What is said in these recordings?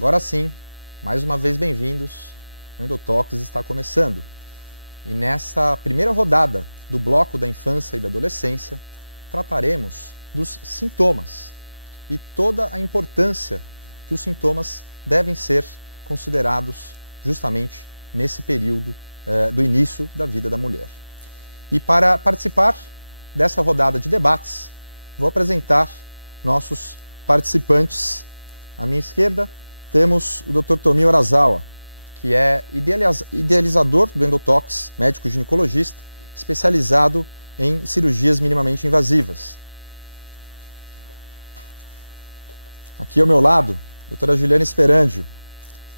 Agora sim, mais uma vez bem-vindos, o Endotox está começando. E nessa primeira rodada do bloco da infância e da adolescência, trataremos dos sintomas e toda a importância que os sintomas devem ser considerados justamente nesse período do início da vida da mulher. E para participar dessa rodada de debates, vou apresentar nossos participantes. À minha esquerda temos o Dr. Tomio Arazawa, que é idealizador do Endotox, médico ginecologista, especializado em cirurgias minimamente invasivas. Aqui ao meu lado, a doutora Juliana Esperandio,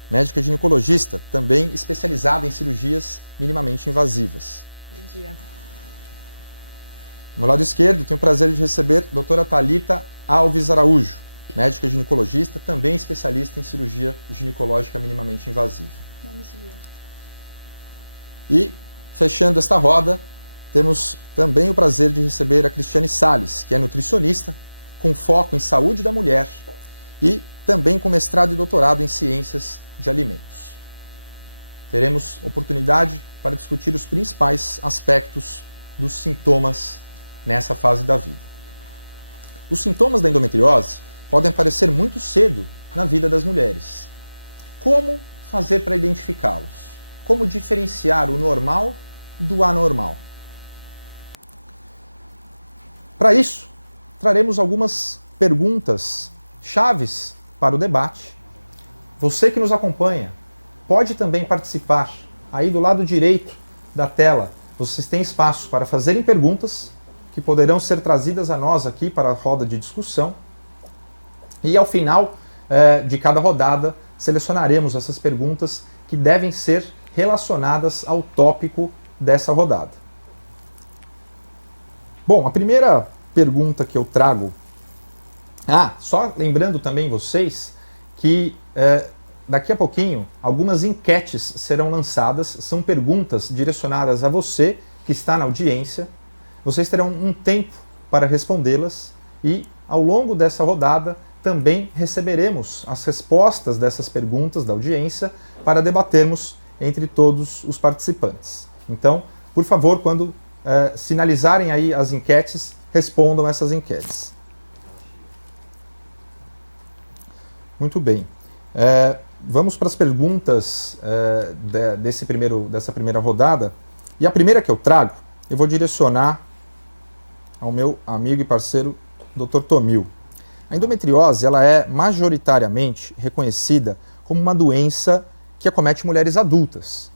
médica ginecologista, também especializada em cirurgias minimamente invasivas. Bom dia. Ao meu lado esquerdo, tenho o prazer de receber a doutora Thalita Alves Araújo, médica ginecologista, também especialista em cirurgia ginecológica minimamente invasiva. Bom dia. E, fechando esta roda, temos também o prazer de receber a Cristiane Salles, que é nutricionista, com foco em saúde da mulher e também com mestrado e doutorado em ciências de alimentos. Teremos oportunidade para discutir os principais aspectos dos sintomas nessa fase da vida. Os sintomas da endometriose podem aparecer muito cedo na vida das mulheres. Como fazer para identificá-los? Como diferenciar o normal do anormal? Para isso, traremos algumas perguntas chaves para o debate. Você que nos acompanha pode também participar. Aí do lado direito da tela, vocês têm espaço para fazerem perguntas que poderão ser trazidas a nós aqui para a roda de discussão. E ao final de cada rodada, selecionaremos essas perguntas que devem ser relacionadas ao tópico dessa rodada. Bom, a primeira pergunta que eu trago... só lembrando também vocês que daqui a pouquinho algumas enquetes serão lançadas, são perguntas direcionadas a você que está na audiência. Vocês terão um tempo para respondê-las e ao longo dessa rodada também receberemos as respostas dessas perguntas da audiência para debatermos entre todos os participantes. Então, por favor, quando sinalizarem aí as enquetes, respondam essas enquetes. Muito bem. Vamos para as perguntas dessa primeira rodada. E a primeira que eu trago, eu vou direcionar ao meu amigo e parceiro, Dr. Tomio. A endometriose ela é majoritariamente reconhecida como uma doença que acomete mulheres adultas.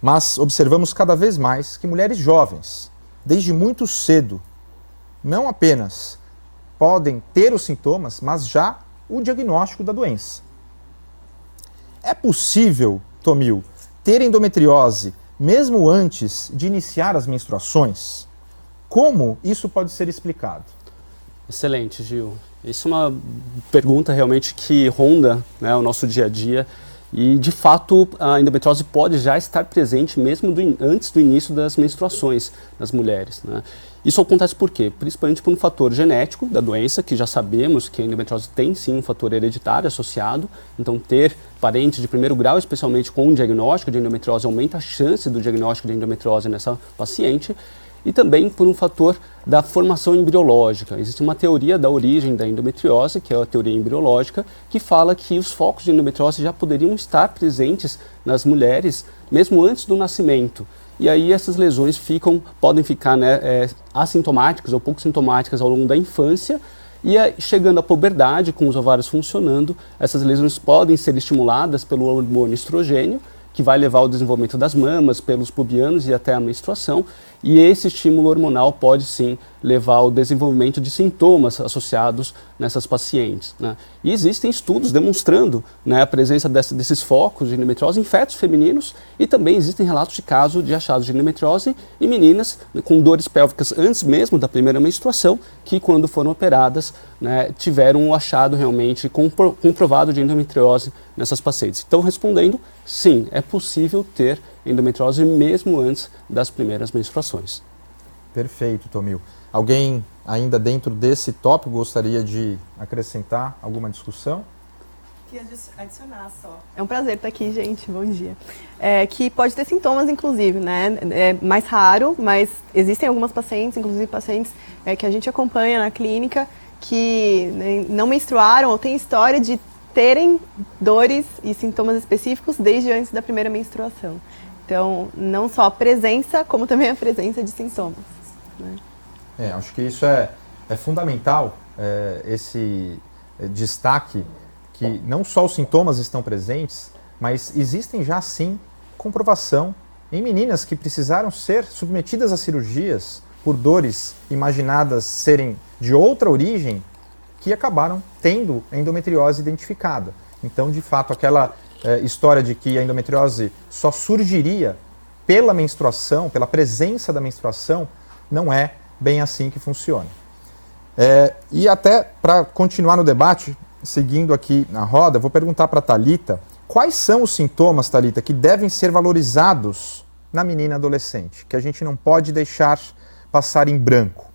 Mas observamos cada vez mais que mulheres jovens, desde muito cedo, não apenas podem ter os sintomas, mas já o diagnóstico da doença. É possível, Tomio, ter endometriose mesmo antes de iniciar as menstruações? Como isso pode ser explicado? Excelente, Gil. Isso é uma pergunta realmente que ronda, né, o nosso dia a dia e, de fato, a endometriose pode já estar presente mesmo antes do início das menstruações das mulheres, né? Isso acontece por quê? Principalmente por um fator genético da doença, que já sabemos que a endometriose tem sim um fator hereditário associado, então ter parentes de primeiro grau, especialmente com um diagnóstico de endometriose, aumenta a chance do diagnóstico de endometriose nessa paciente. E também por um fator da formação embriológica. Existe uma teoria da origem da endometriose, que é a teoria embriológica, que fala que os focos de endometriose já poderiam estar presentes nas mulheres mesmo antes do nascimento. E aí essas lesões podem ficar assintomáticas ou pouco sintomáticas ao longo da infância, e chegando à puberdade, com os ovários funcionando, essas lesões podem ser estimuladas pelo hormônio estrogênio, que vai levar ao desenvolvimento das mamas, pelos pubianos e até a menstruação, e esse estímulo hormonal pode sim levar ao desenvolvimento de sintomas associados nessas pacientes, né? E existem estudos demonstrando, né, a presença desses focos de endometriose em fetos femininos, e também existem relatos de casos de achados de endometriose em meninas com dores pélvicas antes mesmo da primeira menstruação, que quando foram operadas, né, tiveram um achado realmente comprovado de endometriose nessas pacientes. Então, respondendo, sim, é possível ter endometriose mesmo antes das primeiras menstruações. Perfeito, Tomio. Alguém ainda dentro desse tópico gostaria de acrescentar alguma discussão? queria adicionar só. É um prazer estar aqui, gente. Bom dia. Que pode ter sintomas, inclusive, né? É mais raro, mas existem algumas pacientes, inclusive pacientes que a gente acompanha na clínica, que não menstruaram ou têm história de terem dores e sintomas específicos desde antes da primeira menstruação. Então, não só a presença, como também a presença de sintomas. Né? Acho que isso é fundamental, esse destaque, que não só os sintomas estão presentes, mas existem já sim comprovação em meninas que precisaram ser submetidas a cirurgias por dores imaginadas serem de outra origem, que acabaram tendo endometriose identificada. Então, de fato, aquela história de que a endometriose só surgiria pela menstruação, pela presença da menstruação, não é bem assim que funciona. E até para continuar no debate, seguindo aqui na roda, vou perguntar para a Thalita, quais são os sintomas, Thalita, que devem ser valorizados na menina adolescente, que a gente não pode deixar passar em branco?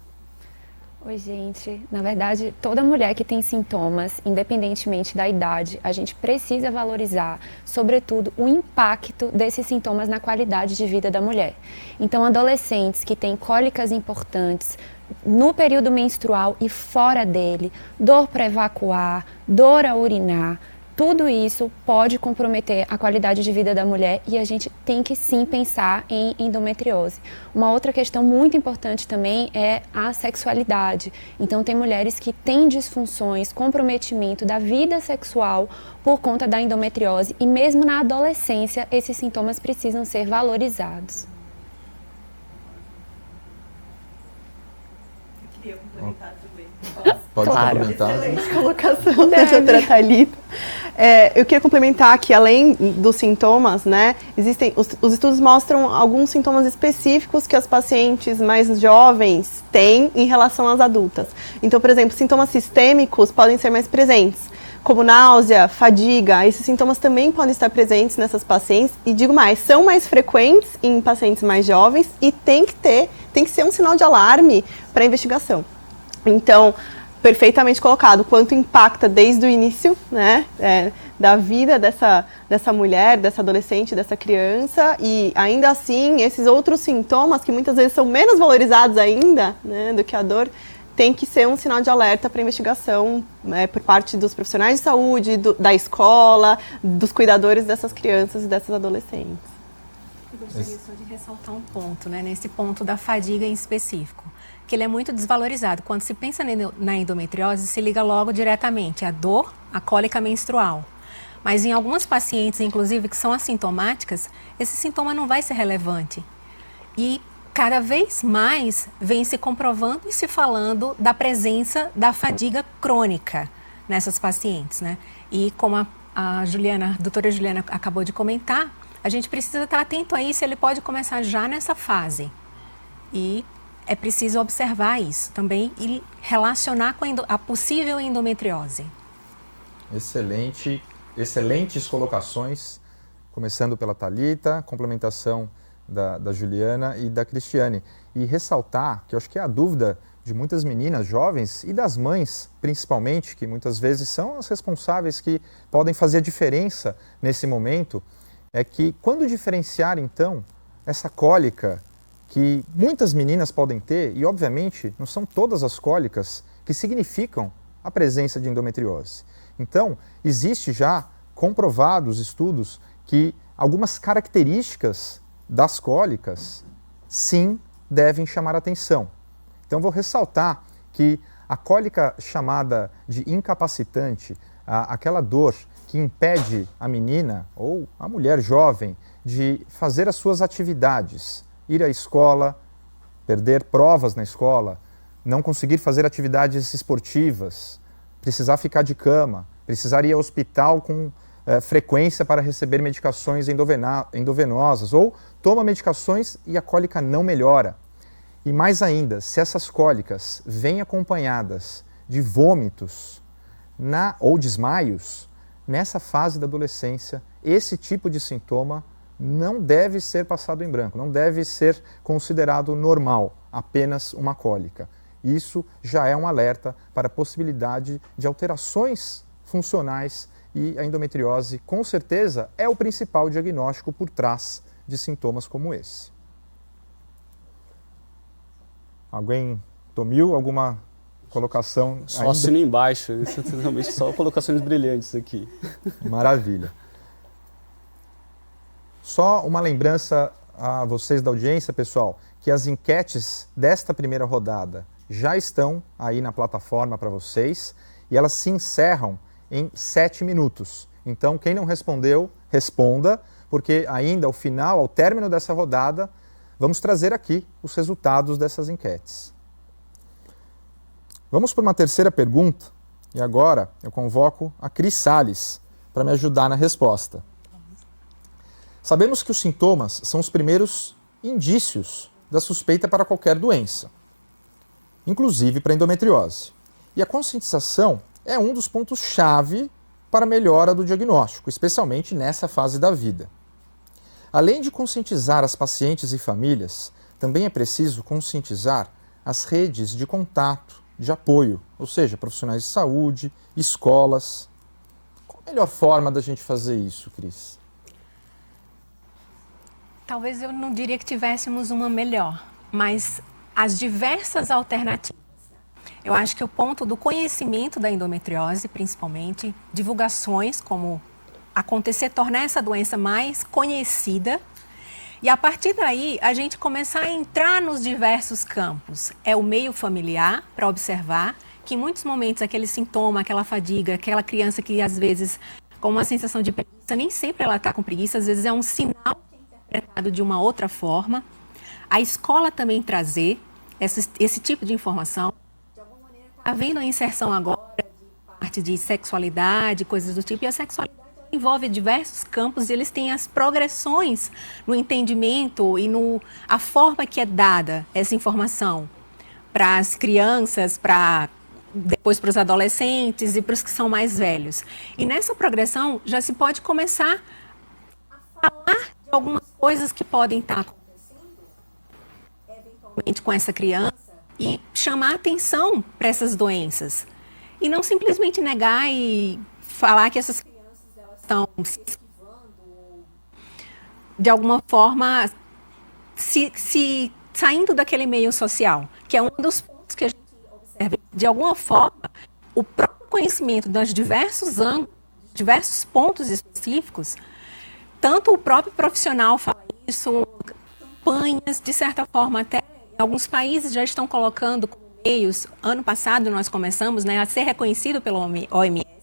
Oi, gente. Na verdade, toda mulher que tem sintomas, independentemente da idade, a gente precisa valorizar, sobretudo, o impacto desses sintomas na qualidade de vida da mulher. Então, adolescentes que têm cólicas importantes no período menstrual e fora dele, dor para evacuar, dor a urinar, tudo isso pode comprometer a qualidade de vida da mulher e a gente tem que sim pensar em endometriose. Uma outra questão muito importante também é a sexualidade. Então tem mulheres que têm disfunções, comprometimento da vida sexual por conta da endometriose e mesmo na adolescência esses sintomas precisam ser valorizados. Eu queria complementar também. Pode Claro. complementar. Excelente colocação da doutora Thalita. Eu queria complementar que, além dos sintomas, né, existem, os estudos mostram alguns sintomas específicos que as pacientes mais jovens têm em relação às adultas. Então, por exemplo, sintomas sistêmicos podem ser mais presentes, como náusea, fadiga. Esses sintomas também podem estar presentes nessas pacientes e, digo mais, são mais frequentes em pacientes mais jovens e tem que ser um sinal de alarme para a investigação. Então, perfeitamente colocado, quanto impacta desde o início, né, da vida dessa mulher, dessa adolescente, dessa criança, e ainda assim, esses outros sintomas, que muitas vezes são menos valorizados ainda, né, do que a dor, tem que ser um sinal de alerta para investigação por parte dos profissionais de saúde, da escola, dos cuidadores dessas crianças e dessas adolescentes. Eu gostaria só de ressaltar um ponto, né, nesse ponto da fadiga em específico, que ele é muito desvalorizado. Quando se pensa na endometriose, se liga logo diretamente à dor, à cólica menstrual. Mas em algumas pacientes, inclusive, que são assintomáticas, esse sintoma não vai ser relevante. E cada vez mais vem se comprovando e se falando da presença da fadiga crônica nessas pacientes, né? E como a doutora Juliana acabou de comentar, a gente precisa estar atento a isso, ele pode começar já nessa fase. E é preciso observar isso também e relacionar com a possível endometriose. Excelentes colocações, começando pela Thalita, complementação da Juliana e da Cristiane. E ressaltar que eu acho que é a dúvida de muitas meninas jovens e das mães, principalmente, que muitas vezes são as responsáveis que podem fazer a diferença nesse momento, é que quando diferenciar, então, essa cólica que muitas meninas podem ter, e obviamente não são todas as cólicas que significam a presença de endometriose. Então, existe já comprovados estudos que algumas características das cólicas, sim, devem chamar atenção. Então, vou ressaltar que a cólica chamada de incapacitante, aquela dor que impede a menina ou a mulher jovem de fazer as suas atividades, ir à escola, perder provas na escola, não conseguir fazer atividades esportivas, precisar ficar de cama, precisar ir ao hospital com frequência para receber medicações endovenosas, ou toma medicações e a cólica não melhora. E mais ainda, se essas cólicas vêm acompanhadas de vômitos ou desmaios, nessa fase da adolescência, esse tipo de sintoma não deve ser passado em branco, não deve ser considerado normal, apenas uma cólica. Isso já é um alerta para a possibilidade de alterações funcionais e a endometriose, com certeza, é o principal diagnóstico por trás de sintomas como esse. Alguém tomou alguma colocação? Só ainda? assino embaixo, isso é realmente só colocações brilhantes aqui. Maravilha. Só uma lembrança a vocês da audiência, pessoal, que as enquetes desta primeira rodada já estão aí na plataforma para vocês e elas se encerram em 7 minutos. Então, quem não respondeu, responda, porque ainda ao final, ao término dessa rodada, vamos trazer aqui os resultados dessas enquetes. Vamos para uma terceira pergunta e agora eu convoco a Cris Salles para me ajudar na resposta. Sabemos que os sintomas são os primeiros indícios da suspeita para qualquer doença, inclusive para endometriose. E a conscientização é um dos pontos-chave para a melhora do diagnóstico, especialmente nessa fase da vida. Além de conscientizar as pacientes e famílias, também é preciso conscientizar as redes de contato, de apoio, ou seja, profissionais de saúde, escolas. Qual a melhor forma da gente fazer isso, Cris? Talvez eu não diria que tivéssemos uma melhor, mas as diversas alternativas. Eu acho que o ponto do conhecimento da endometriose, principalmente, divulgações como acontecer, tornar essa doença mais conhecida e a partir daí a gente começar a entrar nos diversos campos. É o meio familiar para observar que em muitos momentos aquele sintoma, aquela fadiga, aquela criança que às vezes com uma sensação de preguiça, nem sempre ela está com preguiça, às vezes é um sinal interpretado de uma outra forma. A escola também trazer esse tipo de informação. De alguma maneira está havendo a inserção agora de parte de sexualidade, coisas do tipo, e a sexualidade envolve diversos campos e eles têm as progressões no entendimento e a forma que é dada essa informação para as crianças, depois para os adolescentes e para os que são mais velhos. E nessa progressão já se pode começar a falar de algumas coisas que podem estar acontecendo eventualmente com essa criança e chamar atenção para essas doenças. E não simplesmente negar e falar que essas crianças estão se esquivando, de alguma forma, se saindo daquele meio social, que é um dos pontos que a gente observa. De alguma forma, o próprio conhecimento dos diversos ângulos, diversos pontos específicos, tanto o próprio profissional fala isso, campanhas, de certa forma, até em alguns países já estão colocando como meios. Ano passado nós começamos, a ser reconhecido pelo OMS.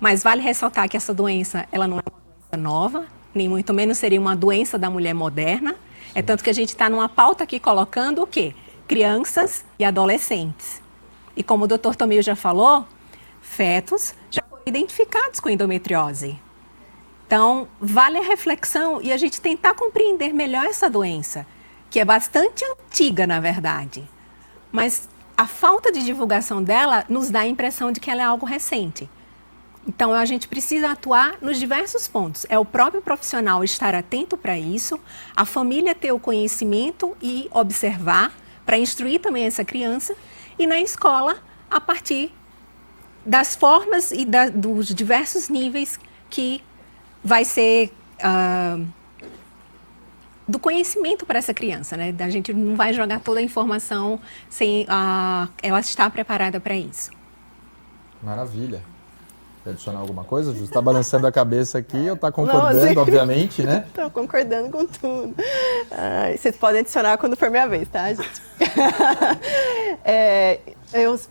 Mas vale ressaltar que essa doença, ela não é uma doença nova, nem muito menos seria uma doença da mulher moderna. É tanto que a gente está numa pauta aqui colocando o quê? Crianças e adolescentes. E como o Dr. Tomil já falou, fetos já foram identificados com endometriose. Então, vale a reflexão e a gente tentar compreender melhor essa doença, que é bastante antiga, na verdade. Mas a falta de divulgação dela nos dá a impressão de que ela é algo recente. Então, a gente precisa atuar nos diversos pontos. É o próprio profissional estar atento para isso, a família ter o conhecimento e observar, para instruir também essa criança, e na escola, a partir das formas e dos diversos níveis que vai ser do conhecimento para essa criança, né? A gente não vai jogar toda a informação sem ela estar preparada para isso. Maravilha. Quer adicionar alguma coisa? Você está balançando a cabeça aqui, eu está concordando, obviamente, né? Estou concordando com tudo. Vocês podem adicionar quando for minha vez, tá, gente?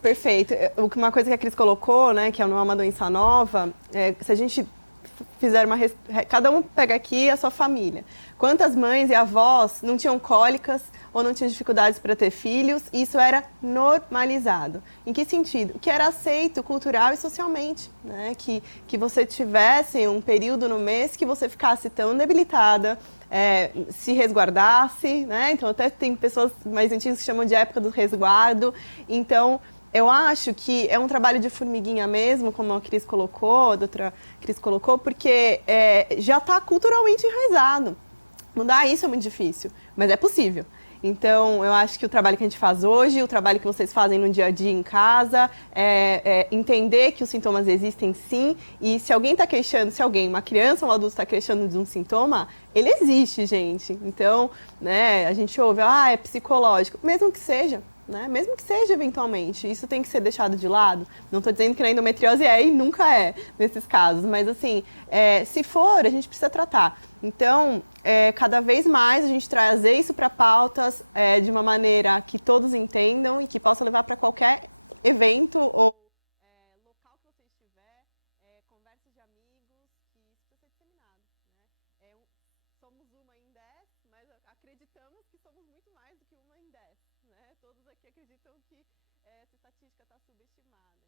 Perfeito. Uma coisa que a Cris colocou, né, que não é uma doença nova, se a gente fizer cada um pega aqui a sua família. Quantas mães e avós não tinham cólicas ou não tinham dificuldades para ter filhos? E isso era normalizado. Em que sentido? Que era aceito cultural e socialmente, né? Que você tivesse um período no mês que você ficasse tão debilitada, se resguardasse, né? Então até tem pessoas mais antigas que chamam de época do resguardo. Então eu acho que é um trabalho de formiguinha mesmo, como a Cris colocou, a doutora Cris colocou, porque já está culturalmente enraizado. Mudar isso é muito difícil, mas é possível. Então, eu acho que o trabalho que a gente faz hoje, o trabalho que vocês fazem no dia a dia em casa, é entender que os sintomas existem sim, e se alguém está queixando, se alguém, uma criança ou um adulto está queixando de um sintoma, ele existe, gente. Então, né, a gente ouve, é psicológico, mesmo que seja. Né? Mesmo que seja eventualmente, isso tem que ser deixado de lado. Não estou dizendo que na endometriose é e nunca é nesses casos, mas assim, se for, a gente precisa tratar. Então, cada vez mais a gente trazer isso para pautas de uma maneira que todos entendam e que possa levar para qualquer evento ou local que você estiver, conversas de amigos, que isso precisa ser disseminado. Né? Somos uma em 10, mas acreditamos que somos muito mais do que uma em 10. Né? Todos aqui acreditam que essa estatística está subestimada.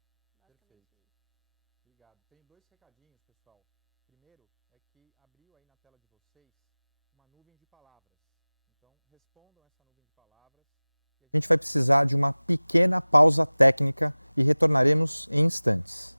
Então, acho que é basicamente isso. Obrigado. Tem dois recadinhos, pessoal. Primeiro é que abriu aí na tela de vocês uma nuvem de palavras. Então, respondam essa nuvem de palavras. A gente vai precisar de uma pequena pausa técnica e retornaremos em instantes.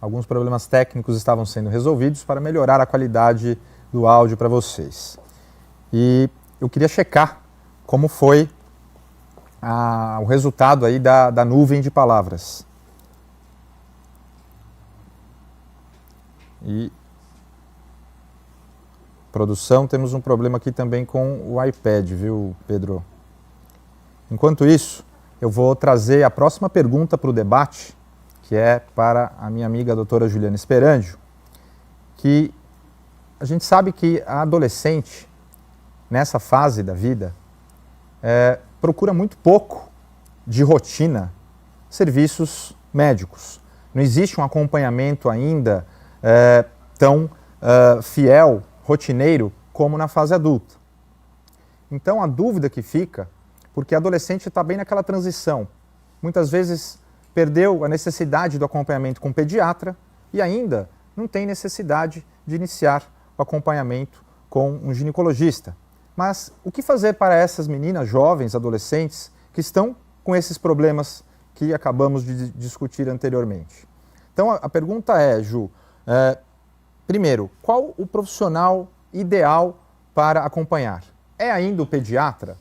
alguns problemas técnicos estavam sendo resolvidos para melhorar a qualidade do áudio para vocês. E eu queria checar como foi o resultado aí da nuvem de palavras. E produção, temos um problema aqui também com o iPad, viu, Pedro? Enquanto isso, eu vou trazer a próxima pergunta para o debate, que é para a minha amiga a doutora Juliana Esperandio, que a gente sabe que a adolescente, nessa fase da vida, procura muito pouco de rotina serviços médicos. Não existe um acompanhamento ainda tão fiel, rotineiro, como na fase adulta. Então a dúvida que fica, porque a adolescente está bem naquela transição, muitas vezes perdeu a necessidade do acompanhamento com o pediatra e ainda não tem necessidade de iniciar o acompanhamento com um ginecologista. Mas o que fazer para essas meninas, jovens, adolescentes, que estão com esses problemas que acabamos de discutir anteriormente? Então a pergunta é, Ju, primeiro, qual o profissional ideal para acompanhar? É ainda o pediatra?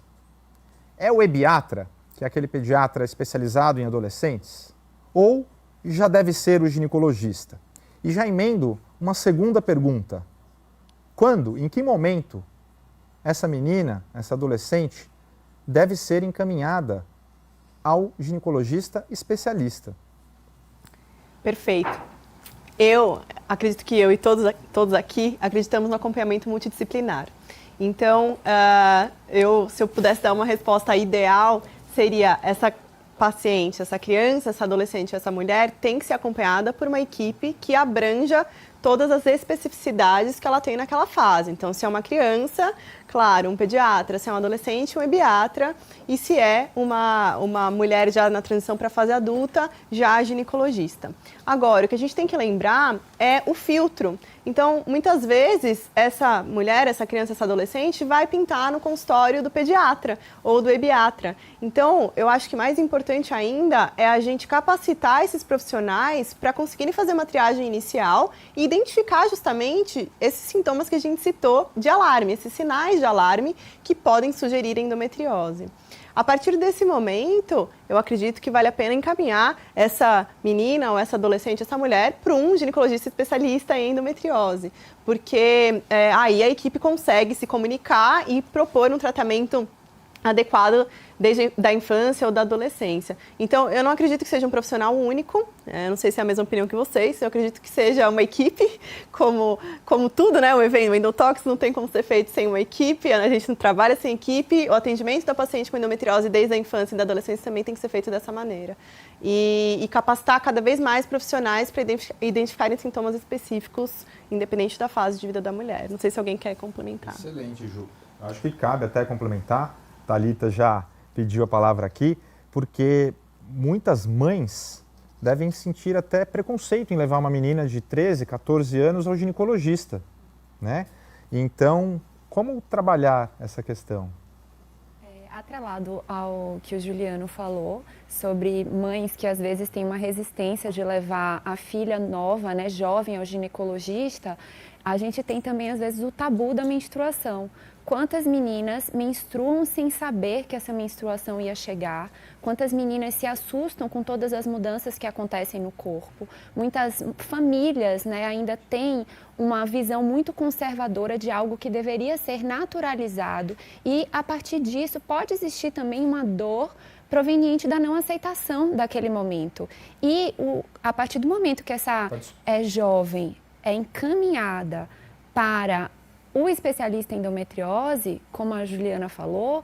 É o ebiatra, que é aquele pediatra especializado em adolescentes? Ou já deve ser o ginecologista? E já emendo uma segunda pergunta. Quando, em que momento, essa menina, essa adolescente, deve ser encaminhada ao ginecologista especialista? Perfeito. Eu acredito que eu e todos aqui acreditamos no acompanhamento multidisciplinar. Então, se eu pudesse dar uma resposta ideal, seria essa paciente, essa criança, essa adolescente, essa mulher tem que ser acompanhada por uma equipe que abranja todas as especificidades que ela tem naquela fase. Então, se é uma criança, claro, um pediatra, se é um adolescente, um ebiatra, e se é uma mulher já na transição para a fase adulta, já a ginecologista. Agora, o que a gente tem que lembrar é o filtro. Então, muitas vezes, essa mulher, essa criança, essa adolescente vai pintar no consultório do pediatra ou do ebiatra. Então, eu acho que mais importante ainda é a gente capacitar esses profissionais para conseguirem fazer uma triagem inicial e identificar justamente esses sintomas que a gente citou de alarme, esses sinais de alarme que podem sugerir endometriose. A partir desse momento, eu acredito que vale a pena encaminhar essa menina ou essa adolescente, essa mulher, para um ginecologista especialista em endometriose, porque aí a equipe consegue se comunicar e propor um tratamento adequado desde da infância ou da adolescência. Então, eu não acredito que seja um profissional único, não sei se é a mesma opinião que vocês, eu acredito que seja uma equipe, como tudo, né? O Endotox não tem como ser feito sem uma equipe, a gente não trabalha sem equipe, o atendimento da paciente com endometriose desde a infância e da adolescência também tem que ser feito dessa maneira. E capacitar cada vez mais profissionais para identificarem sintomas específicos, independente da fase de vida da mulher. Não sei se alguém quer complementar. Excelente, Ju. Acho que cabe até complementar. Thalita já pediu a palavra aqui, porque muitas mães devem sentir até preconceito em levar uma menina de 13, 14 anos ao ginecologista, né? Então, como trabalhar essa questão? Atrelado ao que o Juliano falou sobre mães que às vezes têm uma resistência de levar a filha nova, né, jovem ao ginecologista, a gente tem também às vezes o tabu da menstruação. Quantas meninas menstruam sem saber que essa menstruação ia chegar? Quantas meninas se assustam com todas as mudanças que acontecem no corpo? Muitas famílias, né, ainda têm uma visão muito conservadora de algo que deveria ser naturalizado e, a partir disso, pode existir também uma dor proveniente da não aceitação daquele momento. E a partir do momento que essa jovem é encaminhada para o especialista em endometriose, como a Juliana falou,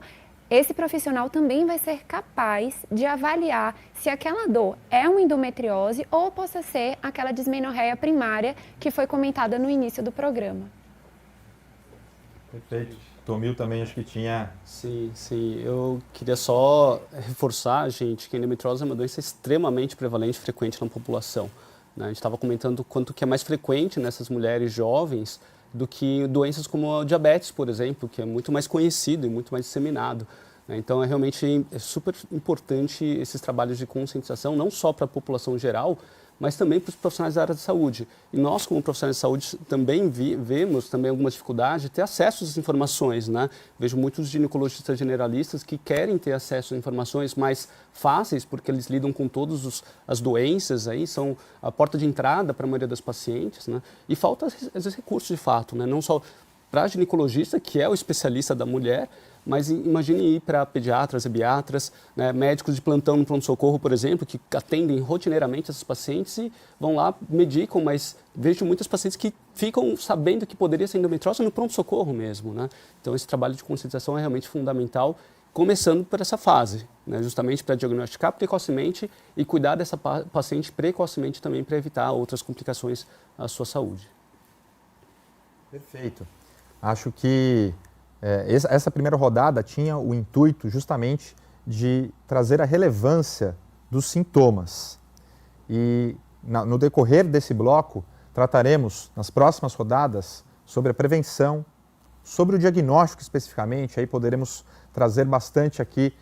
esse profissional também vai ser capaz de avaliar se aquela dor é uma endometriose ou possa ser aquela dismenorreia primária que foi comentada no início do programa. Perfeito. Tomil também acho que tinha... Sim. Eu queria só reforçar, gente, que a endometriose é uma doença extremamente prevalente e frequente na população, né? A gente estava comentando o quanto que é mais frequente nessas mulheres jovens do que doenças como a diabetes, por exemplo, que é muito mais conhecido e muito mais disseminado, né? Então, realmente super importante esses trabalhos de conscientização, não só para a população geral, mas também para os profissionais da área de saúde. E nós, como profissionais de saúde, também vemos também alguma dificuldade de ter acesso às informações, né? Vejo muitos ginecologistas generalistas que querem ter acesso a informações mais fáceis, porque eles lidam com todas as doenças, aí são a porta de entrada para a maioria das pacientes, né? E falta, às vezes, recursos de fato, né? Não só para a ginecologista, que é o especialista da mulher, mas imagine ir para pediatras, ebiatras, né, médicos de plantão no pronto-socorro, por exemplo, que atendem rotineiramente essas pacientes e vão lá, medicam, mas vejo muitas pacientes que ficam sabendo que poderia ser endometriose no pronto-socorro mesmo, né? Então esse trabalho de conscientização é realmente fundamental, começando por essa fase, né, justamente para diagnosticar precocemente e cuidar dessa paciente precocemente também para evitar outras complicações à sua saúde. Perfeito. Acho que essa primeira rodada tinha o intuito justamente de trazer a relevância dos sintomas. E no decorrer desse bloco, trataremos nas próximas rodadas sobre a prevenção, sobre o diagnóstico especificamente, aí poderemos trazer bastante aqui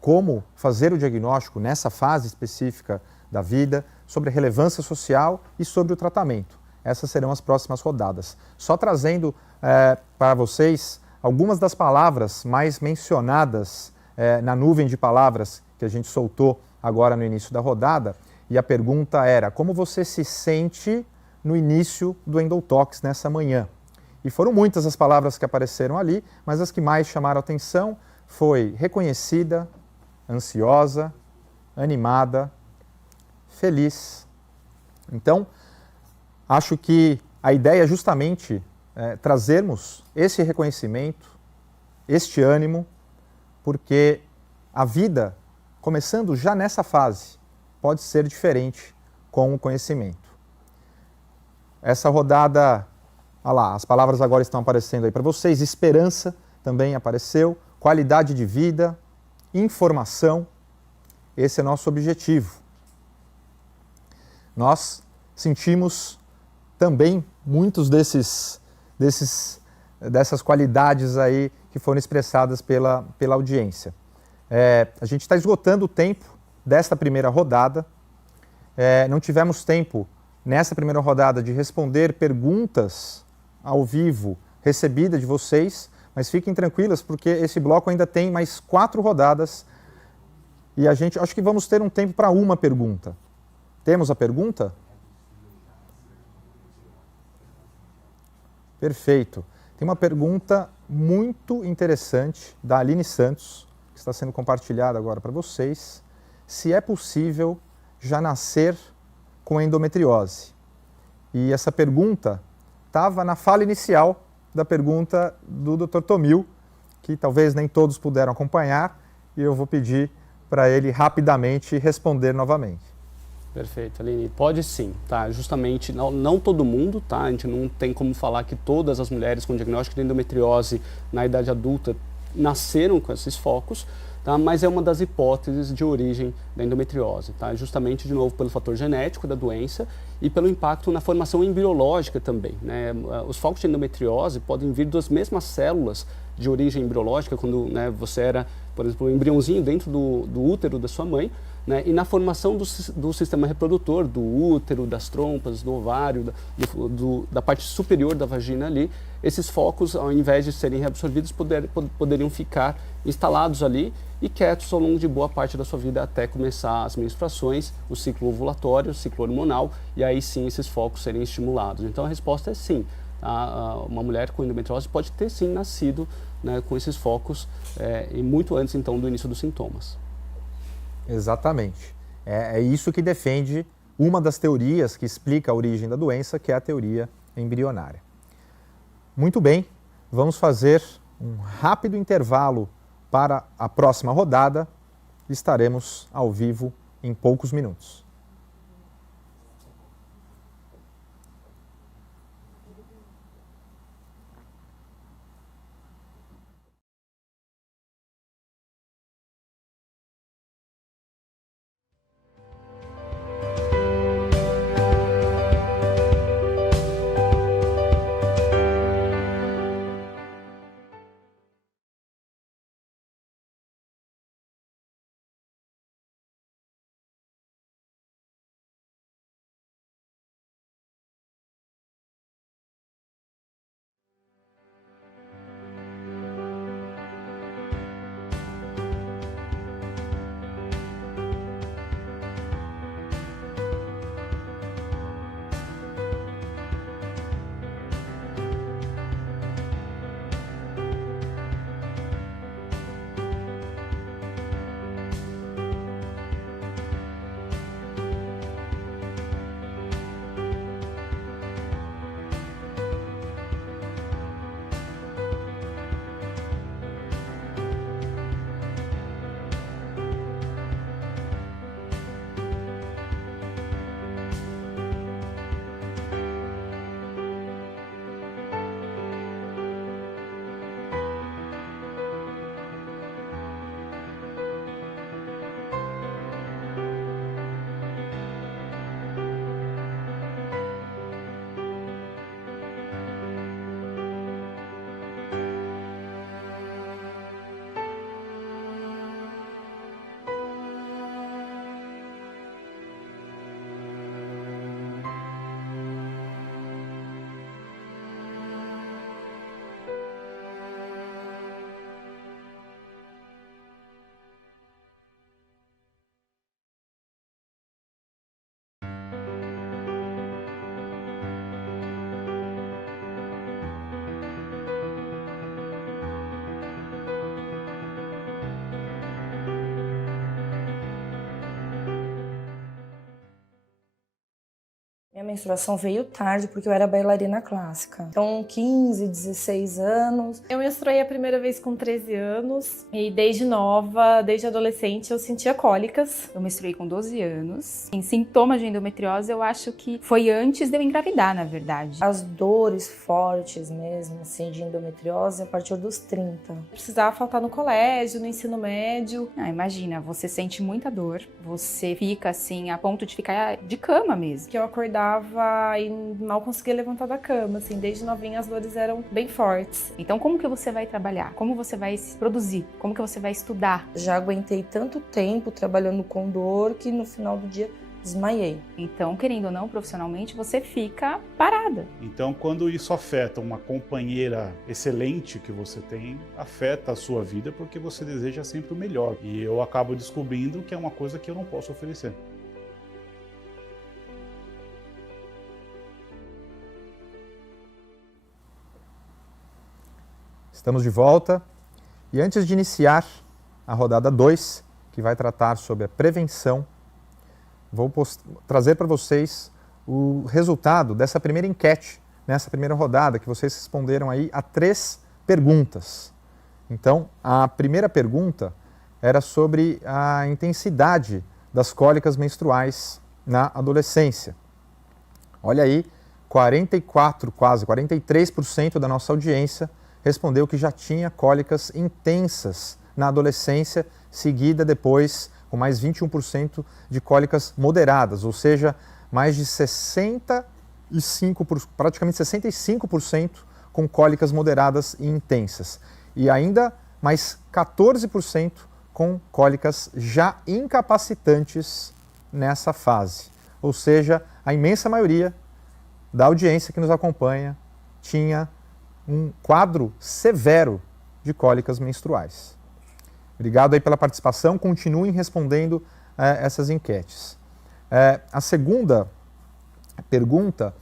como fazer o diagnóstico nessa fase específica da vida, sobre a relevância social e sobre o tratamento. Essas serão as próximas rodadas. Só trazendo para vocês algumas das palavras mais mencionadas na nuvem de palavras que a gente soltou agora no início da rodada. E a pergunta era: como você se sente no início do Endotox nessa manhã? E foram muitas as palavras que apareceram ali, mas as que mais chamaram a atenção foi reconhecida, ansiosa, animada, feliz. Então, acho que a ideia é justamente trazermos esse reconhecimento, este ânimo, porque a vida, começando já nessa fase, pode ser diferente com o conhecimento. Essa rodada, olha lá, as palavras agora estão aparecendo aí para vocês, esperança também apareceu, qualidade de vida, informação, esse é nosso objetivo. Nós sentimos também muitos dessas qualidades aí que foram expressadas pela audiência. A gente está esgotando o tempo desta primeira rodada. Não tivemos tempo nessa primeira rodada de responder perguntas ao vivo recebidas de vocês, mas fiquem tranquilas porque esse bloco ainda tem mais 4 rodadas e a gente acho que vamos ter um tempo para uma pergunta. Temos a pergunta? Perfeito. Tem uma pergunta muito interessante da Aline Santos, que está sendo compartilhada agora para vocês. Se é possível já nascer com endometriose? E essa pergunta estava na fala inicial da pergunta do Dr. Tomil, que talvez nem todos puderam acompanhar, e eu vou pedir para ele rapidamente responder novamente. Perfeito, Aline. Pode sim, tá? Justamente, não todo mundo, tá? A gente não tem como falar que todas as mulheres com diagnóstico de endometriose na idade adulta nasceram com esses focos, tá? Mas é uma das hipóteses de origem da endometriose, tá? Justamente, de novo, pelo fator genético da doença e pelo impacto na formação embriológica também, né? Os focos de endometriose podem vir das mesmas células de origem embriológica, quando, né, você era, por exemplo, um embriãozinho dentro do útero da sua mãe, né, e na formação do sistema reprodutor, do útero, das trompas, do ovário, da parte superior da vagina ali, esses focos, ao invés de serem reabsorvidos, poderiam ficar instalados ali e quietos ao longo de boa parte da sua vida até começar as menstruações, o ciclo ovulatório, o ciclo hormonal, e aí sim esses focos serem estimulados. Então a resposta é sim. Uma mulher com endometriose pode ter sim nascido, né, com esses focos e muito antes então do início dos sintomas. Exatamente. É isso que defende uma das teorias que explica a origem da doença, que é a teoria embrionária. Muito bem, vamos fazer um rápido intervalo para a próxima rodada. Estaremos ao vivo em poucos minutos. menstruação veio tarde porque eu era bailarina clássica. Então, 15, 16 anos. Eu menstruei a primeira vez com 13 anos e desde nova, desde adolescente, eu sentia cólicas. Eu menstruei com 12 anos. Em sintomas de endometriose, eu acho que foi antes de eu engravidar, na verdade. As dores fortes mesmo, assim, de endometriose a partir dos 30. Precisava faltar no colégio, no ensino médio. Imagina, você sente muita dor, você fica assim, a ponto de ficar de cama mesmo. Que eu acordava e mal conseguia levantar da cama, assim, desde novinha as dores eram bem fortes. Então, como que você vai trabalhar? Como você vai se produzir? Como que você vai estudar? Já aguentei tanto tempo trabalhando com dor que no final do dia desmaiei. Então, querendo ou não, profissionalmente, você fica parada. Então, quando isso afeta uma companheira excelente que você tem, afeta a sua vida porque você deseja sempre o melhor. E eu acabo descobrindo que é uma coisa que eu não posso oferecer. Estamos de volta e antes de iniciar a rodada 2, que vai tratar sobre a prevenção, vou trazer para vocês o resultado dessa primeira enquete, nessa primeira rodada, que vocês responderam aí a 3 perguntas. Então, a primeira pergunta era sobre a intensidade das cólicas menstruais na adolescência. Olha aí, 44, quase 43% da nossa audiência respondeu que já tinha cólicas intensas na adolescência, seguida depois com mais 21% de cólicas moderadas, ou seja, mais de praticamente 65% com cólicas moderadas e intensas. E ainda mais 14% com cólicas já incapacitantes nessa fase. Ou seja, a imensa maioria da audiência que nos acompanha tinha um quadro severo de cólicas menstruais. Obrigado aí pela participação, continuem respondendo essas enquetes. A segunda pergunta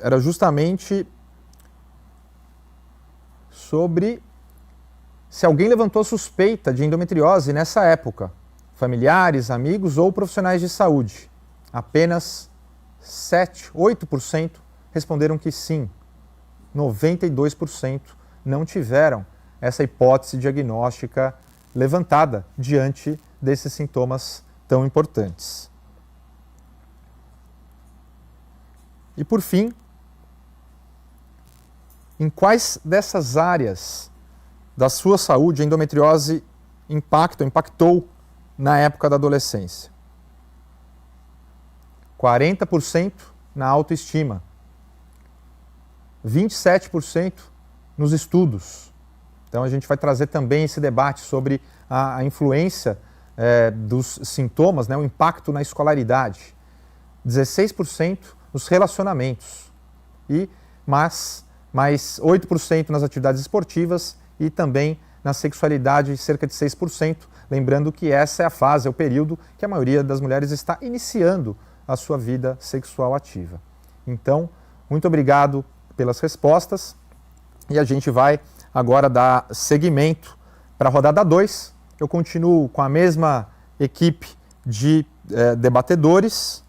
era justamente sobre se alguém levantou suspeita de endometriose nessa época, familiares, amigos ou profissionais de saúde. Apenas 8% responderam que sim. 92% não tiveram essa hipótese diagnóstica levantada diante desses sintomas tão importantes. E por fim, em quais dessas áreas da sua saúde a endometriose impactou na época da adolescência? 40% na autoestima, 27% nos estudos. Então a gente vai trazer também esse debate sobre a influência dos sintomas, né, o impacto na escolaridade. 16% nos relacionamentos e mais 8% nas atividades esportivas e também na sexualidade, cerca de 6%. Lembrando que essa é a fase, é o período que a maioria das mulheres está iniciando a sua vida sexual ativa. Então, muito obrigado pelas respostas e a gente vai agora dar seguimento para a rodada 2. Eu continuo com a mesma equipe de debatedores